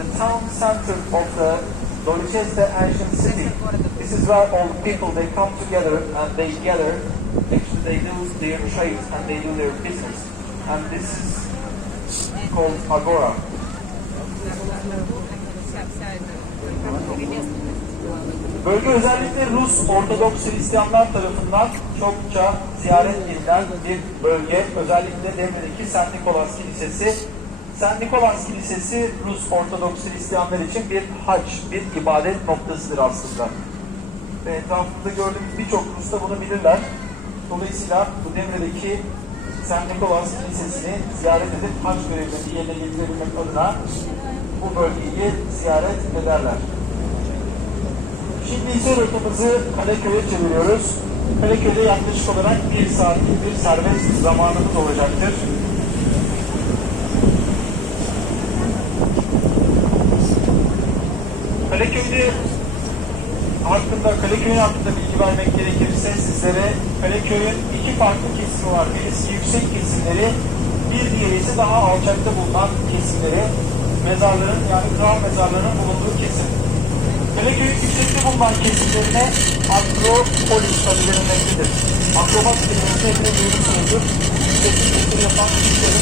the town center of the Dorchester ancient city. This is where all the people they come together and they gather. Actually, they do their trade and they do their business. And this is called Agora. Bölge özellikle Rus Ortodoks Hristiyanlar tarafından çokça ziyaret edilen bir bölge. Özellikle Demre'deki St. Nikolas Kilisesi. St. Nikolas Kilisesi Rus Ortodoks Hristiyanlar için bir hac, bir ibadet noktasıdır aslında. Ve etrafında gördüğümüz birçok Rus da bunu bilirler. Dolayısıyla bu Demre'deki St. Nikolas Kilisesi'ni ziyaret edip hac görevlerini yerine getirebilmek adına bu bölgeyi ziyaret ederler. Şimdi ise rotamızı Kaleköy'e çeviriyoruz. Kaleköy'de yaklaşık olarak bir saatlik bir serbest zamanımız olacaktır. Kaleköy'de hakkında, Kaleköy'ün hakkında bilgi vermek gerekirse sizlere Kaleköy'ün iki farklı kesimi var. Birisi yüksek kesimleri, bir diğeri ise daha alçakta bulunan kesimleri. Mezarların yani kral mezarlarının bulunduğu kesim. Kaleköy'ün yüksekte bulunan kesimlerine Akropolis adı. Akrobat kelimesini hepiniz duymuşsunuzdur. Yükseklik kesimi yapan kişilerin